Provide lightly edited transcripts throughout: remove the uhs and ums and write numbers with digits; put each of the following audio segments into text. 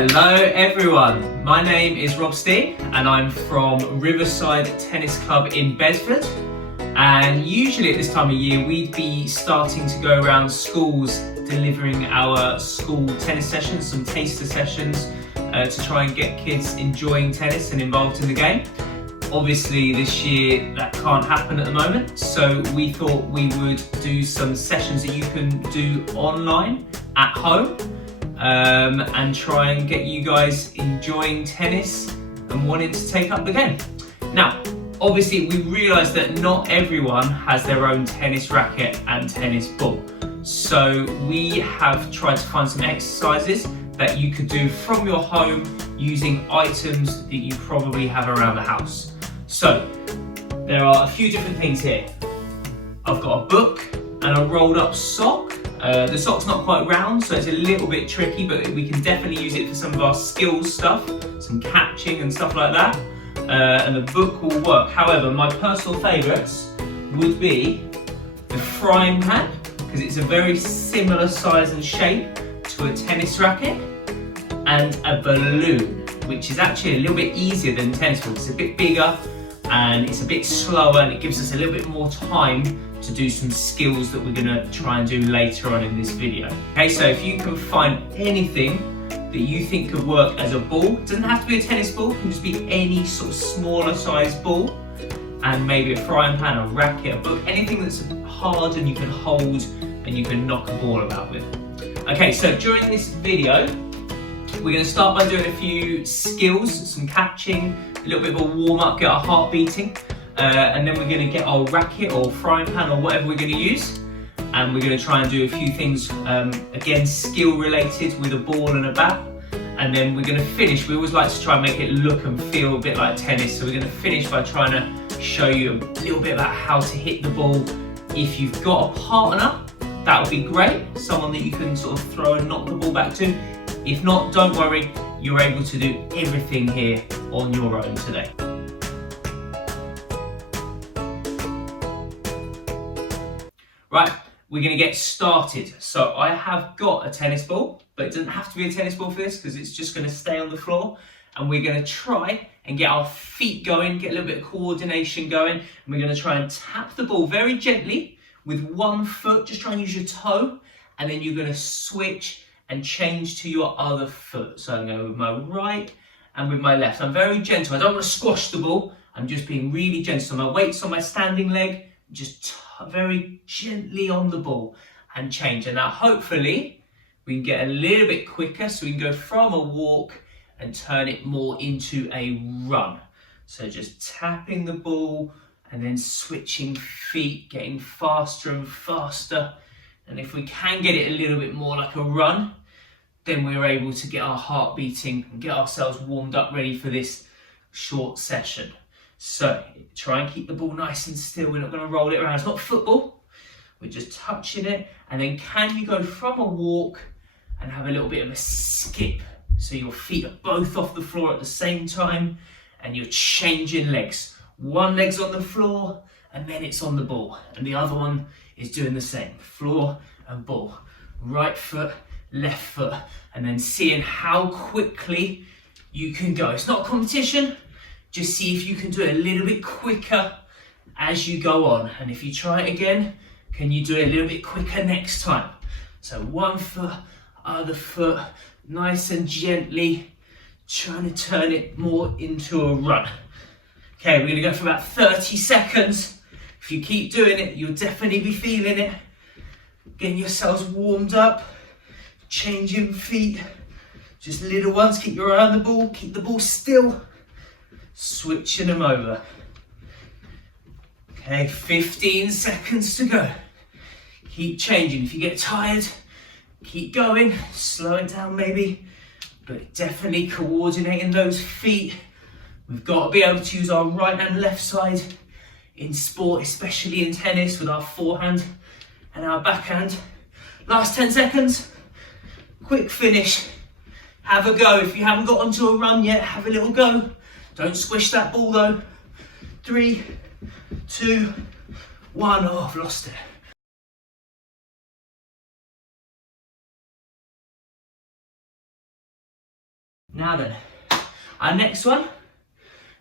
Hello everyone, my name is Stean and I'm from Riverside Tennis Club in Bedford, and usually at this time of year we'd be starting to go around schools delivering our school tennis sessions, some taster sessions to try and get kids enjoying tennis and involved in the game. Obviously this year that can't happen at the moment, so we thought we would do some sessions that you can do online at home and try and get you guys enjoying tennis and wanting to take up the game. Now, obviously we realise that not everyone has their own tennis racket and tennis ball, so we have tried to find some exercises that you could do from your home using items that you probably have around the house. So there are a few different things here. I've got a book and a rolled up sock. The sock's not quite round, so it's a little bit tricky, but we can definitely use it for some of our skills stuff, some catching and stuff like that. And the book will work. However, my personal favourites would be the frying pan, because it's a very similar size and shape to a tennis racket, and a balloon, which is actually a little bit easier than tennis ball. It's a bit bigger and it's a bit slower, and it gives us a little bit more time to do some skills that we're going to try and do later on in this video. Okay, so if you can find anything that you think could work as a ball, it doesn't have to be a tennis ball, it can just be any sort of smaller size ball, and maybe a frying pan, a racket, a book, anything that's hard and you can hold and you can knock a ball about with. Okay, so during this video, we're going to start by doing a few skills, some catching, a little bit of a warm up, get our heart beating, and then we're going to get our racket or frying pan or whatever we're going to use, and we're going to try and do a few things, again skill related with a ball and a bat, and then we're going to finish. We always like to try and make it look and feel a bit like tennis, so we're going to finish by trying to show you a little bit about how to hit the ball. If you've got a partner, that would be great, someone that you can sort of throw and knock the ball back to. If not, don't worry, you're able to do everything here on your own today. Right, we're going to get started. So I have got a tennis ball, but it doesn't have to be a tennis ball for this because it's just going to stay on the floor. And we're going to try and get our feet going, get a little bit of coordination going. And we're going to try and tap the ball very gently with one foot, just try and use your toe. And then you're going to switch and change to your other foot. So I'm going with my right and with my left. I'm very gentle. I don't want to squash the ball. I'm just being really gentle. So my weight's on my standing leg, just very gently on the ball and change. And now hopefully we can get a little bit quicker so we can go from a walk and turn it more into a run. So just tapping the ball and then switching feet, getting faster and faster. And if we can get it a little bit more like a run, then we're able to get our heart beating and get ourselves warmed up ready for this short session. So try and keep the ball nice and still. We're not going to roll it around. It's not football. We're just touching it. And then can you go from a walk and have a little bit of a skip? So your feet are both off the floor at the same time and you're changing legs. One leg's on the floor and then it's on the ball. And the other one is doing the same. Floor and ball. Right foot, left foot, and then seeing how quickly you can go. It's not a competition, just see if you can do it a little bit quicker as you go on. And if you try it again, can you do it a little bit quicker next time? So one foot, other foot, nice and gently, trying to turn it more into a run. Okay, we're gonna go for about 30 seconds. If you keep doing it, you'll definitely be feeling it. Getting yourselves warmed up, changing feet, just little ones, keep your eye on the ball, keep the ball still, switching them over. Okay, 15 seconds to go. Keep changing. If you get tired, keep going, slow it down maybe, but definitely coordinating those feet. We've got to be able to use our right and left side in sport, especially in tennis, with our forehand and our backhand. Last 10 seconds, quick finish. Have a go. If you haven't got onto a run yet, have a little go. Don't squish that ball though. 3, 2, 1. Oh, I've lost it. Now then, our next one,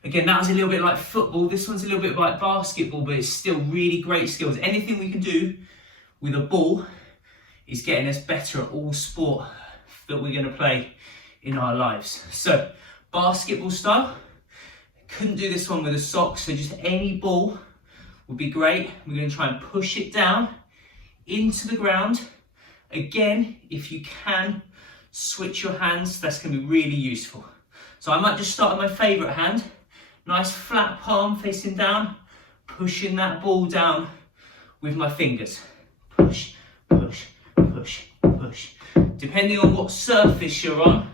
again, that was a little bit like football. This one's a little bit like basketball, but it's still really great skills. Anything we can do with a ball is getting us better at all sport that we're going to play in our lives. So, basketball style. Couldn't do this one with a sock, so just any ball would be great. We're going to try and push it down into the ground. Again, if you can, switch your hands. That's going to be really useful. So I might just start with my favourite hand. Nice flat palm facing down, pushing that ball down with my fingers. Push, push, push, push. Depending on what surface you're on,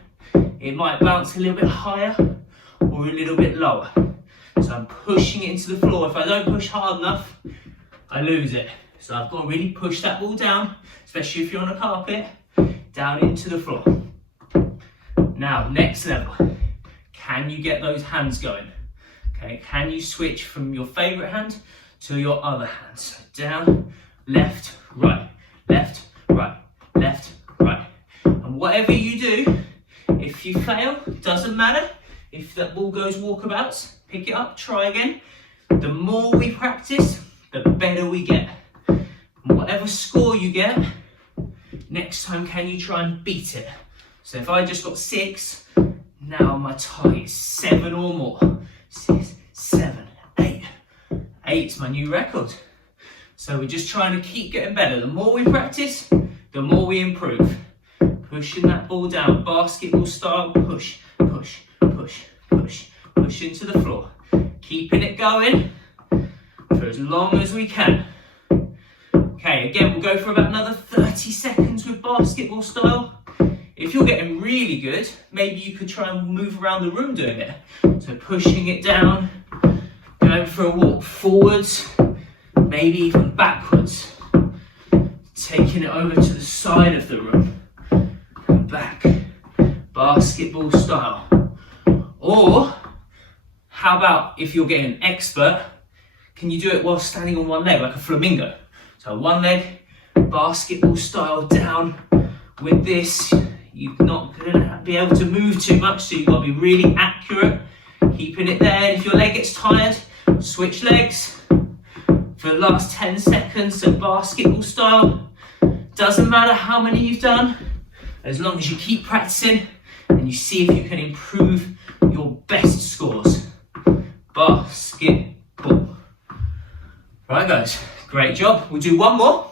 it might bounce a little bit higher or a little bit lower. So I'm pushing it into the floor. If I don't push hard enough, I lose it. So I've got to really push that ball down, especially if you're on a carpet, down into the floor. Now, next level. Can you get those hands going? Okay, can you switch from your favourite hand to your other hand? So down, left, right, left, right, left, right. And whatever you do, if you fail, doesn't matter. If that ball goes walkabouts, pick it up, try again. The more we practice, the better we get. And whatever score you get, next time can you try and beat it? So if I just got 6, now my target is 7 or more. 6, 7, 8. 8's my new record. So we're just trying to keep getting better. The more we practice, the more we improve. Pushing that ball down, basketball style, push, push, push, push, push into the floor. Keeping it going for as long as we can. Okay, again, we'll go for about another 30 seconds with basketball style. If you're getting really good, maybe you could try and move around the room doing it. So pushing it down, going for a walk forwards, maybe even backwards. Taking it over to the side of the room and back. Basketball style. Or, how about if you're getting expert, can you do it while standing on one leg, like a flamingo? So one leg, basketball style down. With this, you're not going to be able to move too much, so you've got to be really accurate, keeping it there. If your leg gets tired, switch legs for the last 10 seconds, so basketball style. Doesn't matter how many you've done, as long as you keep practicing and you see if you can improve your best scores. Basketball. Right guys, great job. We'll do one more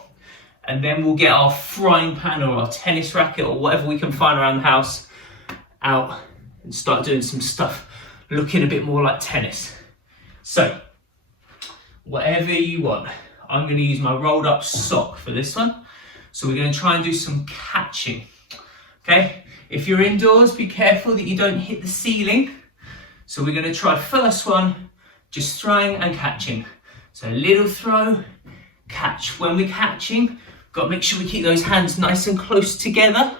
and then we'll get our frying pan or our tennis racket or whatever we can find around the house out and start doing some stuff looking a bit more like tennis. So, whatever you want. I'm going to use my rolled up sock for this one. So we're going to try and do some catching. Okay, if you're indoors, be careful that you don't hit the ceiling. So we're going to try first one, just throwing and catching. So little throw, catch. When we're catching, got to make sure we keep those hands nice and close together,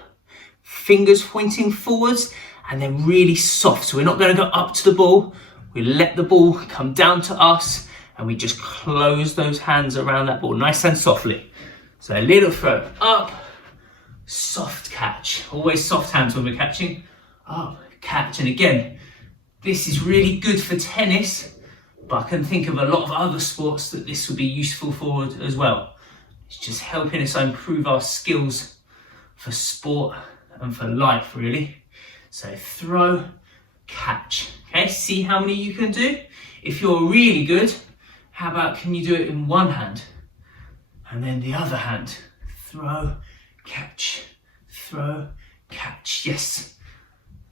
fingers pointing forwards, and then really soft. So we're not going to go up to the ball. We let the ball come down to us, and we just close those hands around that ball, nice and softly. So a little throw, up, soft catch. Always soft hands when we're catching. Up, catch. And again, this is really good for tennis, but I can think of a lot of other sports that this would be useful for as well. It's just helping us improve our skills for sport and for life, really. So throw, catch. Okay, see how many you can do? If you're really good, how about can you do it in one hand? And then the other hand. Throw, catch, throw, catch. Yes.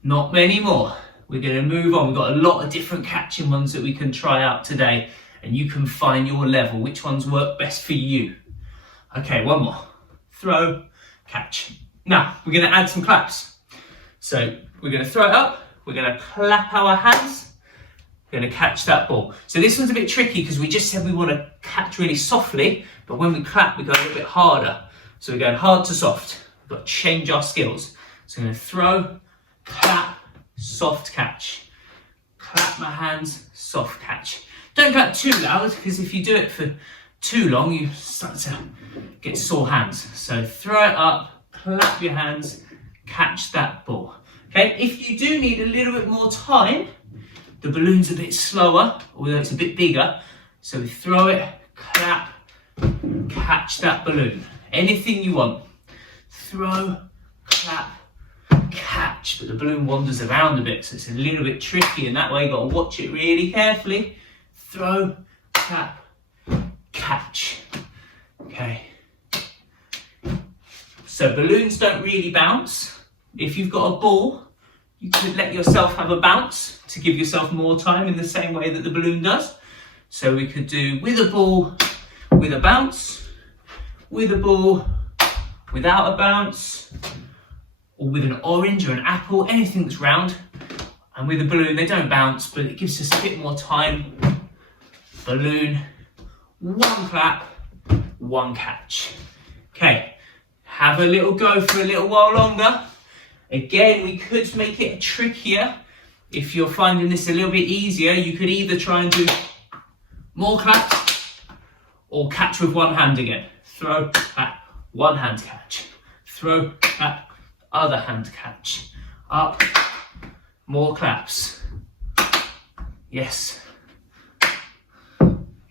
Not many more. We're going to move on. We've got a lot of different catching ones that we can try out today, and you can find your level, which ones work best for you. Okay, one more. Throw, catch. Now, we're going to add some claps. So we're going to throw it up, we're going to clap our hands, we're going to catch that ball. So this one's a bit tricky because we just said we want to catch really softly, but when we clap, we go a little bit harder. So we're going hard to soft. We've got to change our skills. So I'm going to throw, clap, soft catch. Clap my hands, soft catch. Don't clap too loud, because if you do it for too long, you start to get sore hands. So throw it up, clap your hands, catch that ball. Okay, if you do need a little bit more time, the balloon's a bit slower, although it's a bit bigger. So we throw it, clap, catch that balloon. Anything you want. Throw, clap, catch. But the balloon wanders around a bit, so it's a little bit tricky, and that way you've got to watch it really carefully. Throw, clap, catch. Okay. So balloons don't really bounce. If you've got a ball, you could let yourself have a bounce to give yourself more time in the same way that the balloon does. So we could do with a ball, with a bounce, with a ball, without a bounce, or with an orange or an apple, anything that's round. And with a balloon, they don't bounce, but it gives us a bit more time. Balloon, one clap, one catch. Okay, have a little go for a little while longer. Again, we could make it trickier. If you're finding this a little bit easier, you could either try and do more claps or catch with one hand again. Throw, clap, one hand catch. Throw, clap, other hand catch. Up, more claps. Yes.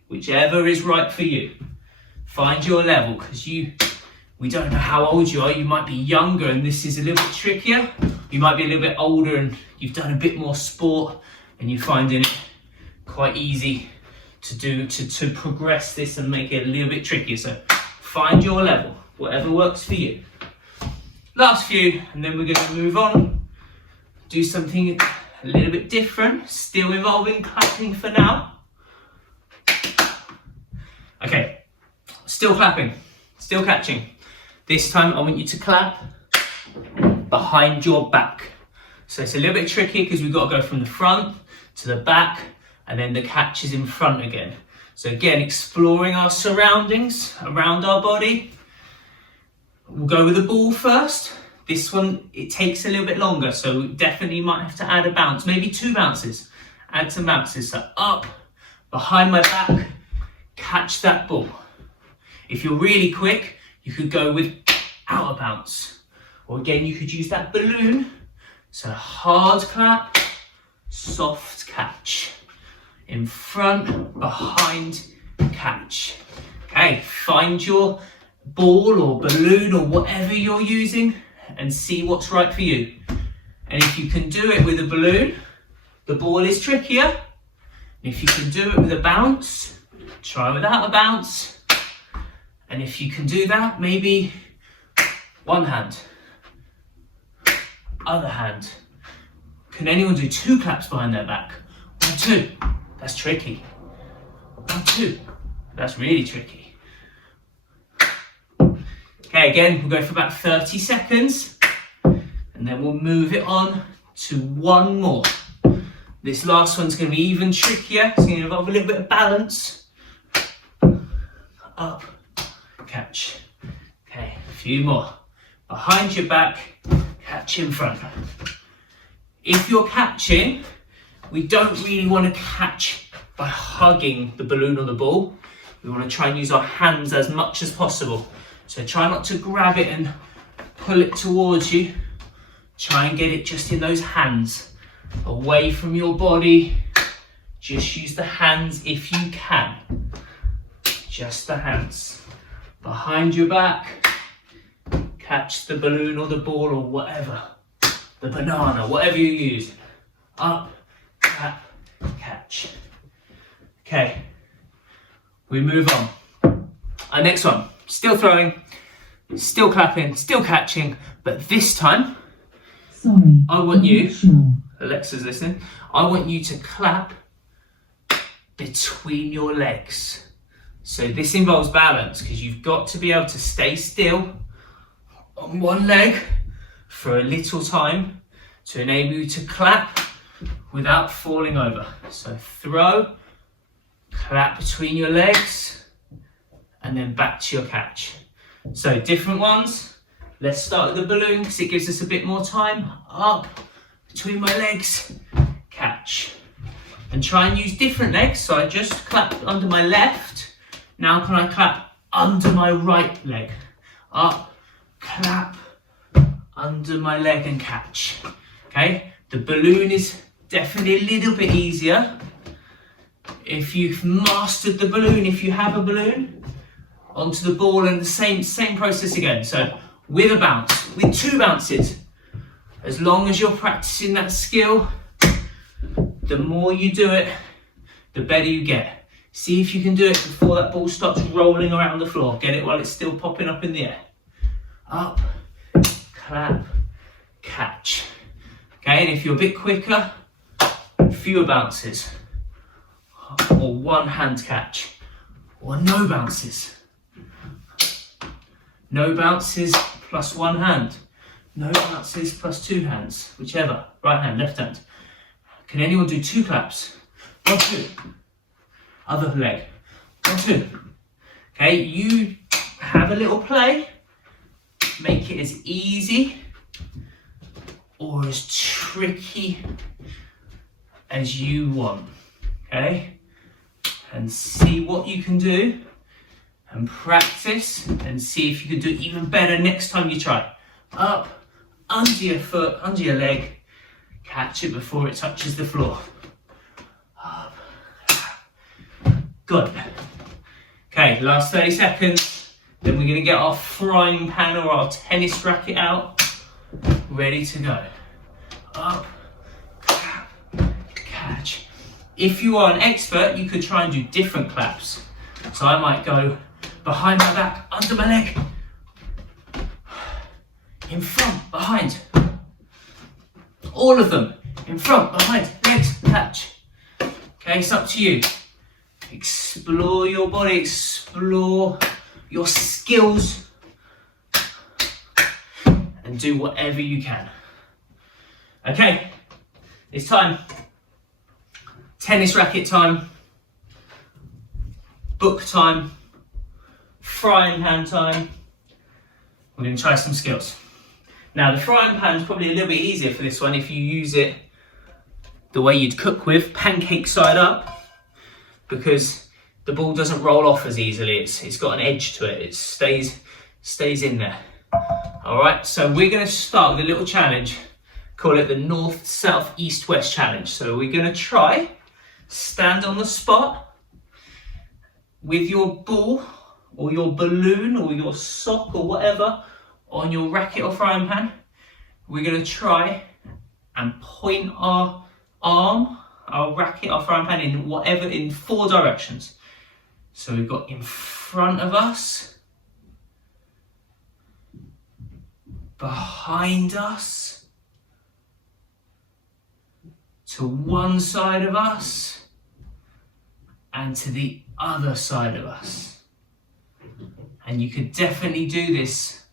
Whichever is right for you. Find your level, because we don't know how old you are. You might be younger and this is a little bit trickier. You might be a little bit older and you've done a bit more sport and you're finding it quite easy to do, to progress this and make it a little bit trickier. So find your level, whatever works for you. Last few, and then we're going to move on. Do something a little bit different, still involving clapping for now. Okay, still clapping, still catching. This time I want you to clap behind your back. So it's a little bit tricky because we've got to go from the front to the back and then the catch is in front again. So again, exploring our surroundings around our body. We'll go with the ball first. This one, it takes a little bit longer, so we definitely might have to add a bounce, maybe 2 bounces. Add some bounces, so up, behind my back, catch that ball. If you're really quick, you could go with out a bounce. Or again, you could use that balloon. So hard clap, soft catch. In front, behind, catch. Okay, find your ball or balloon or whatever you're using and see what's right for you. And if you can do it with a balloon, the ball is trickier. If you can do it with a bounce, try without a bounce. And if you can do that, maybe one hand, other hand. Can anyone do 2 claps behind their back? 1, 2, that's tricky. 1, 2, that's really tricky. Okay, again, we'll go for about 30 seconds and then we'll move it on to 1 more. This last one's going to be even trickier. It's going to involve a little bit of balance. Up, catch. Okay, a few more. Behind your back, catch in front. If you're catching, we don't really want to catch by hugging the balloon or the ball. We want to try and use our hands as much as possible. So try not to grab it and pull it towards you. Try and get it just in those hands, away from your body. Just use the hands if you can. Just the hands. Behind your back, catch the balloon or the ball or whatever. The banana, whatever you use. Up, tap, catch. Okay, we move on. Our next one, still throwing, still clapping, still catching, but this time, I want you, Alexa's listening, I want you to clap between your legs. So this involves balance because you've got to be able to stay still on one leg for a little time to enable you to clap without falling over. So throw, clap between your legs, and then back to your catch. So different ones. Let's start with the balloon because it gives us a bit more time. Up, between my legs, catch. And try and use different legs. So I just clapped under my left. Now can I clap under my right leg? Up, clap, under my leg and catch. Okay, the balloon is definitely a little bit easier. If you've mastered the balloon, if you have a balloon, onto the ball, and the same process again. So with a bounce, with 2 bounces, as long as you're practicing that skill, the more you do it, the better you get. See if you can do it before that ball starts rolling around the floor. Get it while it's still popping up in the air. Up, clap, catch. Okay, and if you're a bit quicker, fewer bounces, or 1 hand catch, or no bounces. No bounces plus 1 hand. No bounces plus 2 hands, whichever. Right hand, left hand. Can anyone do 2 claps? 1, 2. Other leg. 1, 2. Okay, you have a little play. Make it as easy or as tricky as you want. Okay? And see what you can do. And practice and see if you can do it even better next time you try. Up, under your foot, under your leg. Catch it before it touches the floor. Up. Good. Okay, last 30 seconds. Then we're going to get our frying pan or our tennis racket out. Ready to go. Up, clap, catch. If you are an expert, you could try and do different claps. So I might go behind my back, under my leg, in front, behind. All of them, in front, behind, legs, catch. Okay, it's up to you. Explore your body, explore your skills, and do whatever you can. Okay, it's time. Tennis racket time, book time, frying pan time. We're going to try some skills. Now the frying pan is probably a little bit easier for this one if you use it the way you'd cook with, pancake side up, because the ball doesn't roll off as easily. It's got an edge to it. It stays in there. All right, so we're going to start with a little challenge. Call it the north, south, east, west challenge. So we're going to try stand on the spot with your ball or your balloon or your sock or whatever on your racket or frying pan. We're going to try and point our arm, our racket, our frying pan in 4 directions. So we've got in front of us, behind us, to one side of us, and to the other side of us. And you could definitely do this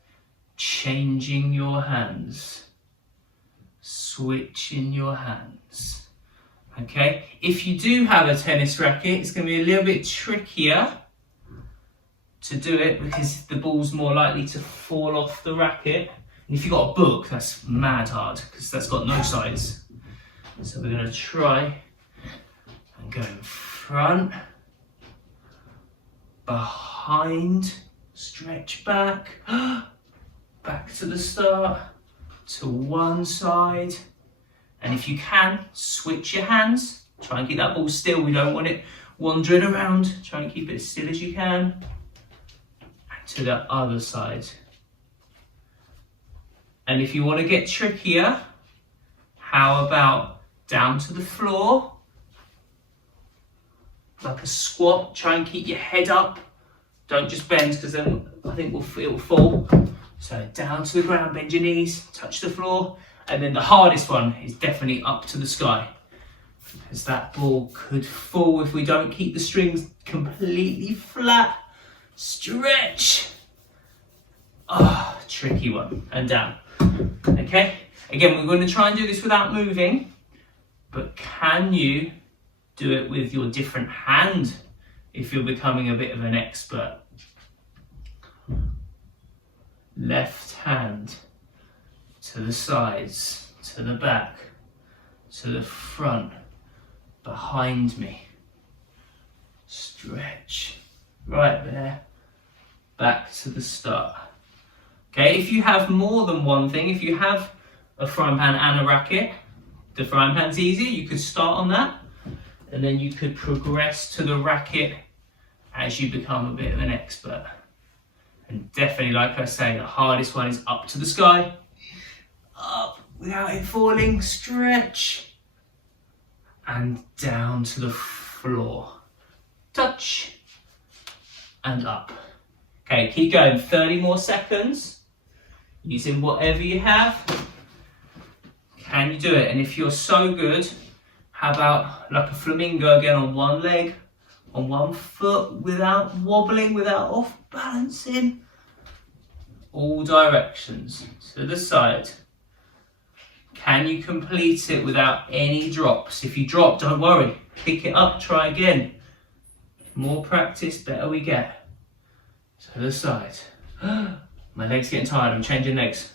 changing your hands, switching your hands. Okay, if you do have a tennis racket, it's going to be a little bit trickier to do it because the ball's more likely to fall off the racket. And if you've got a book, that's mad hard because that's got no sides. So we're going to try and go in front, behind, stretch back, back to the start, to one side. And if you can, switch your hands. Try and keep that ball still. We don't want it wandering around. Try and keep it as still as you can. And to the other side. And if you want to get trickier, how about down to the floor? Like a squat. Try and keep your head up. Don't just bend because then I think it will fall. So down to the ground, bend your knees, touch the floor. And then the hardest one is definitely up to the sky, because that ball could fall if we don't keep the strings completely flat. Stretch. Tricky one. And down. Okay. Again, we're going to try and do this without moving, but can you do it with your different hand if you're becoming a bit of an expert? Left hand. To the sides, to the back, to the front, behind me. Stretch. Right there. Back to the start. Okay, if you have more than one thing, if you have a frying pan and a racket. The frying pan's easy, you could start on that, and then you could progress to the racket as you become a bit of an expert. And definitely, like I say, the hardest one is up to the sky, up without it falling, stretch, and down to the floor. Touch, and up. Okay, keep going, 30 more seconds, using whatever you have. Can you do it? And if you're so good, how about like a flamingo again on one leg, on one foot, without wobbling, without off balancing. All directions, to the side. Can you complete it without any drops? If you drop, don't worry. Pick it up, try again. More practice, better we get. To the side. My leg's getting tired, I'm changing legs.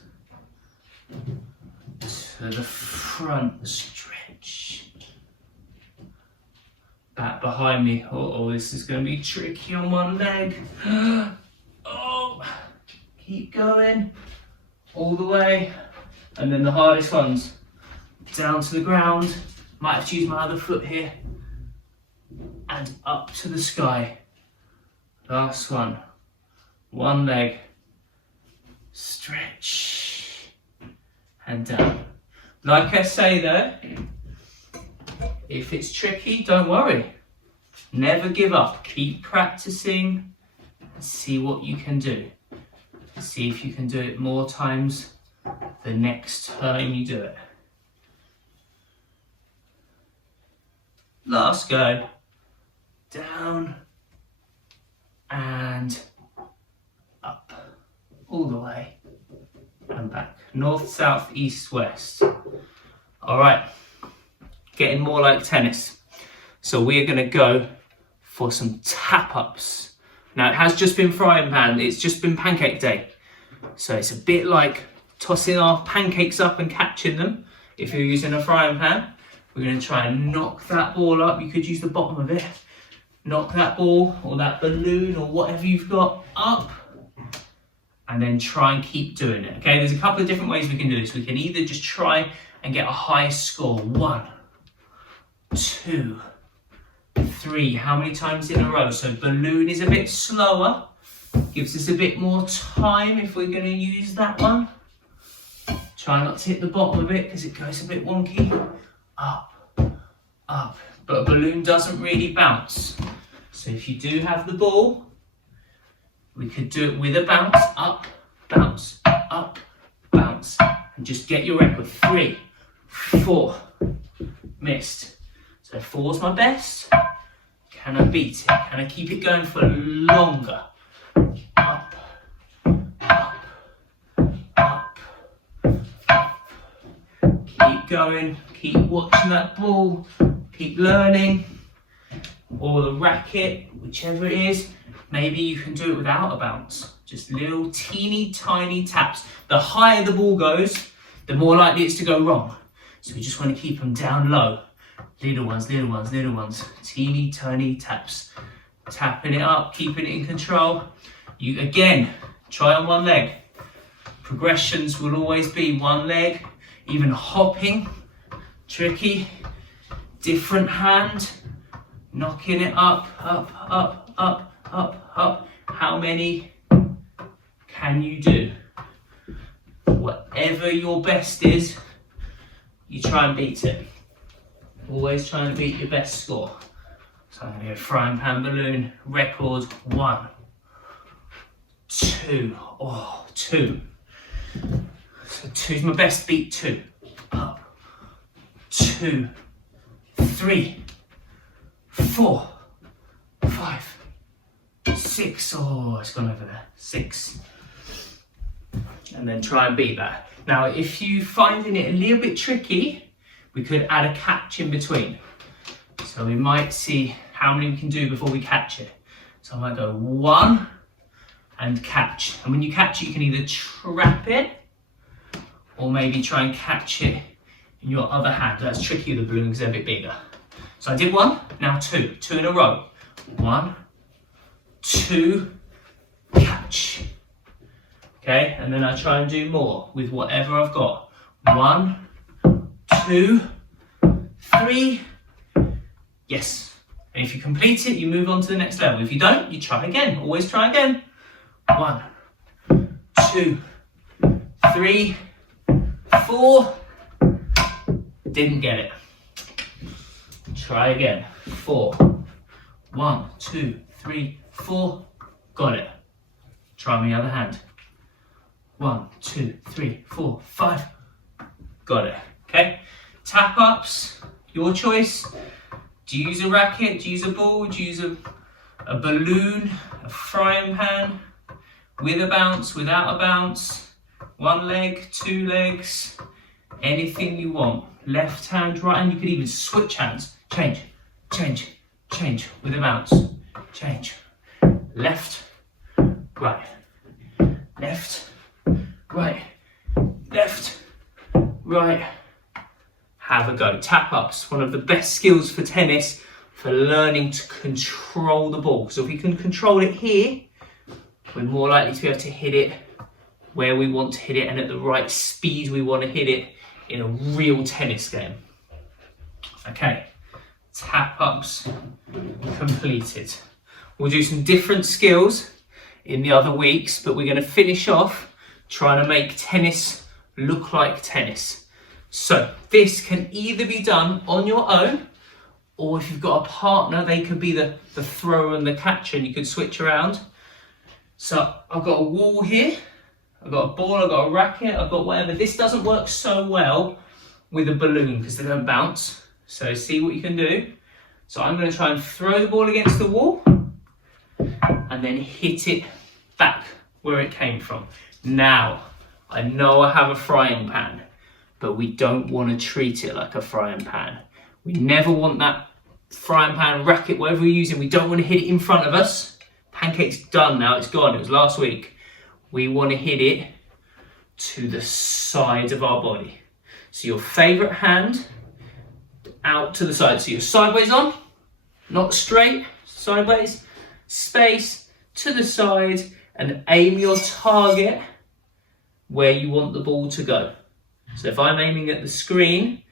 To the front, stretch. Back behind me. Oh, this is going to be tricky on one leg. Oh, keep going. All the way. And then the hardest ones. Down to the ground. Might have to use my other foot here. And up to the sky. Last one. One leg. Stretch. And down. Like I say though, if it's tricky, don't worry. Never give up. Keep practicing and see what you can do. See if you can do it more times the next time you do it. Last go. Down and up. All the way and back. North, south, east, west. All right, getting more like tennis. So we're gonna go for some tap ups. Now it has just been frying pan, it's just been pancake day. So it's a bit like tossing our pancakes up and catching them. If you're using a frying pan, we're gonna try and knock that ball up. You could use the bottom of it. Knock that ball or that balloon or whatever you've got up. And then try and keep doing it. Okay, there's a couple of different ways we can do this. We can either just try and get a high score. 1, 2, 3. How many times in a row? So balloon is a bit slower. Gives us a bit more time if we're going to use that one. Try not to hit the bottom of it because it goes a bit wonky. Up, up. But a balloon doesn't really bounce. So if you do have the ball, we could do it with a bounce, up, bounce, up, bounce. And just get your record. 3, 4, missed. So 4's my best. Can I beat it? Can I keep it going for longer? Up, up, up, up. Keep going, keep watching that ball, keep learning. Or the racket, whichever it is. Maybe you can do it without a bounce. Just little teeny tiny taps. The higher the ball goes, the more likely it's to go wrong. So we just want to keep them down low. Little ones, little ones, little ones. Teeny tiny taps. Tapping it up, keeping it in control. You again, try on one leg. Progressions will always be one leg. Even hopping, tricky. Different hand. Knocking it up, up, up, up, up, up. How many can you do? Whatever your best is, you try and beat it. Always trying to beat your best score. So I'm going to go frying pan balloon record 1, 2. Oh, 2. So 2's my best beat. 2. Up. 2, 3. 4, 5, 6. Oh, it's gone over there. 6. And then try and beat that. Now, if you're finding it a little bit tricky, we could add a catch in between. So we might see how many we can do before we catch it. So I might go 1 and catch. And when you catch it, you can either trap it or maybe try and catch it in your other hand. That's tricky with the balloon because they're a bit bigger. So I did 1, now 2. 2 in a row. 1, 2, catch. Okay, and then I try and do more with whatever I've got. 1, 2, 3. Yes. And if you complete it, you move on to the next level. If you don't, you try again. Always try again. 1, 2, 3, 4. Didn't get it. Try again. 4. 1, 2, 3, 4. Got it. Try on the other hand. 1, 2, 3, 4, 5. Got it. Okay. Tap ups. Your choice. Do you use a racket? Do you use a ball? Do you use a balloon? A frying pan? With a bounce? Without a bounce? One leg? Two legs? Anything you want. Left hand, right hand. You could even switch hands. Change, change, change with a bounce. Change. Left, right. Left, right. Left, right. Have a go. Tap ups, one of the best skills for tennis for learning to control the ball. So if we can control it here, we're more likely to be able to hit it where we want to hit it and at the right speed we want to hit it in a real tennis game. Okay, tap ups completed. We'll do some different skills in the other weeks, but we're going to finish off trying to make tennis look like tennis. So this can either be done on your own, or if you've got a partner, they could be the thrower and the catcher and you could switch around. So I've got a wall here, I've got a ball, I've got a racket, I've got whatever. This doesn't work so well with a balloon because they don't bounce. So see what you can do. So I'm going to try and throw the ball against the wall and then hit it back where it came from. Now, I know I have a frying pan, but we don't want to treat it like a frying pan. We never want that frying pan, racket, whatever we're using, we don't want to hit it in front of us. Pancake's done now, it's gone, it was last week. We want to hit it to the side of our body. So your favourite hand, out to the side. So you're sideways on, not straight, sideways, space, to the side, and aim your target where you want the ball to go. So if I'm aiming at the screen,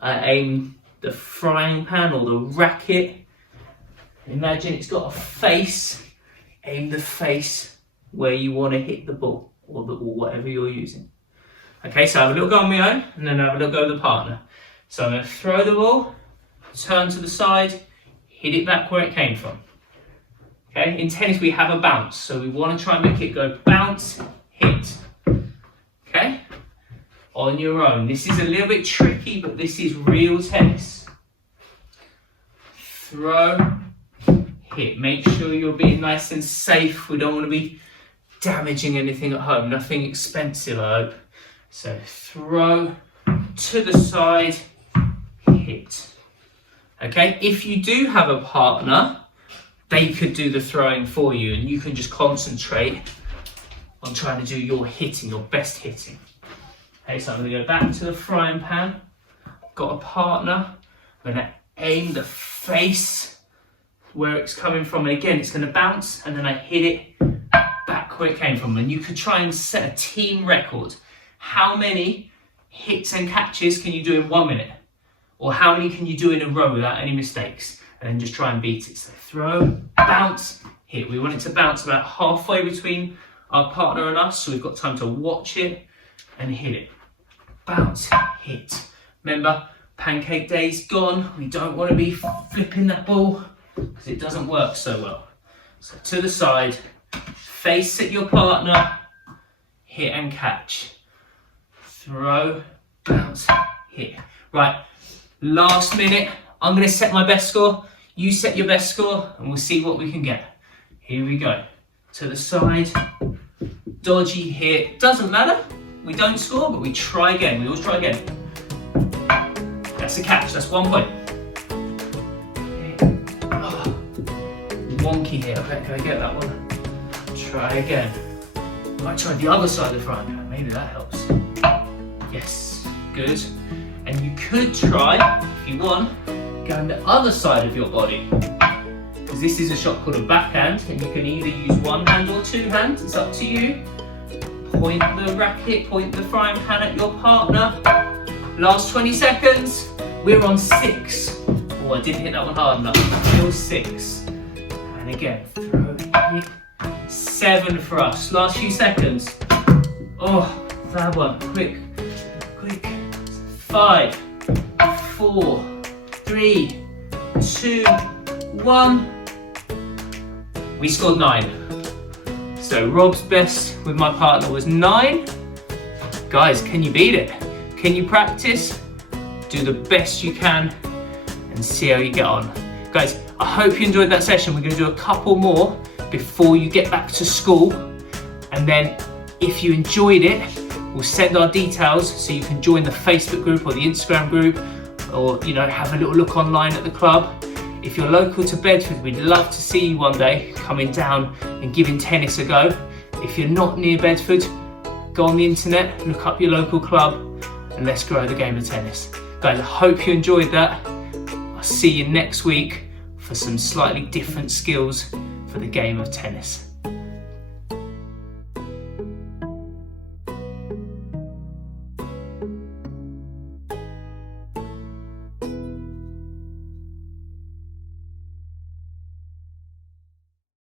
I aim the frying pan or the racket. Imagine it's got a face. Aim the face where you want to hit the ball or whatever you're using. Okay, so I have a little go on my own and then I have a little go with the partner. So I'm going to throw the ball, turn to the side, hit it back where it came from. Okay, in tennis we have a bounce, so we want to try and make it go bounce, hit. Okay, on your own. This is a little bit tricky, but this is real tennis. Throw, hit. Make sure you're being nice and safe. We don't want to be damaging anything at home. Nothing expensive, I hope. So throw to the side, hit. Okay, if you do have a partner, they could do the throwing for you and you can just concentrate on trying to do your hitting, your best hitting. Okay, so I'm going to go back to the frying pan. Got a partner. I'm going to aim the face where it's coming from, and again it's going to bounce and then I hit it back where it came from. And you could try and set a team record. How many hits and catches can you do in 1 minute? Or how many can you do in a row without any mistakes? And then just try and beat it. So throw, bounce, hit. We want it to bounce about halfway between our partner and us, so we've got time to watch it and hit it. Bounce, hit. Remember, pancake day's gone. We don't want to be flipping that ball because it doesn't work so well. So to the side, face at your partner, hit and catch. Throw, bounce, hit. Right, last minute. I'm going to set my best score. You set your best score and we'll see what we can get. Here we go. To the side, dodgy hit. Doesn't matter. We don't score, but we try again. We always try again. That's a catch. That's 1 point. Oh, wonky hit. Okay, can I get that one? Try again. Might try the other side of the frying pan. Maybe that helps. Yes, good. And you could try, if you want, go on the other side of your body. Because this is a shot called a backhand, and you can either use one hand or two hands, it's up to you. point the racket, point the frying pan at your partner. Last 20 seconds. We're on 6. Oh, I didn't hit that one hard enough. Still 6. And again, throw it. 7 for us. Last few seconds. Oh, that one. Quick. 5, 4, 3, 2, 1. We scored 9. So Rob's best with my partner was 9. Guys, can you beat it? Can you practice? Do the best you can and see how you get on. Guys, I hope you enjoyed that session. We're going to do a couple more before you get back to school. And then if you enjoyed it, we'll send our details so you can join the Facebook group or the Instagram group, or have a little look online at the club. If you're local to Bedford, we'd love to see you one day coming down and giving tennis a go. If you're not near Bedford, go on the internet, look up your local club, and let's grow the game of tennis. Guys, I hope you enjoyed that. I'll see you next week for some slightly different skills for the game of tennis.